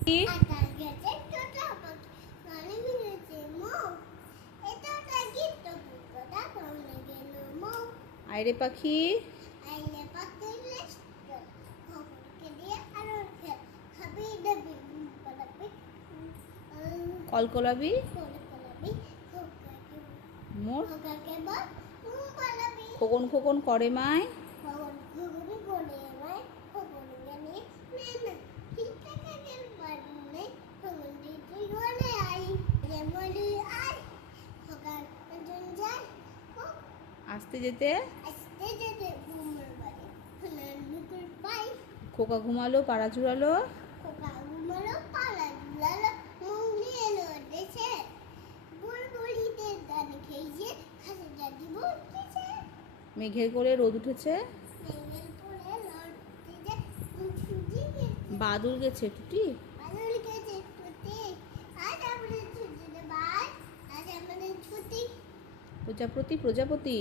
কি আইরে পাখি কলকলাবি মোর খোকন খোকন করে মায় আসতে যেতে খোকা ঘুমালো পাড়া চুরালো মেঘের করে রোদ উঠেছে বাদুর গেছে টুটি প্রজাপতি প্রজাপতি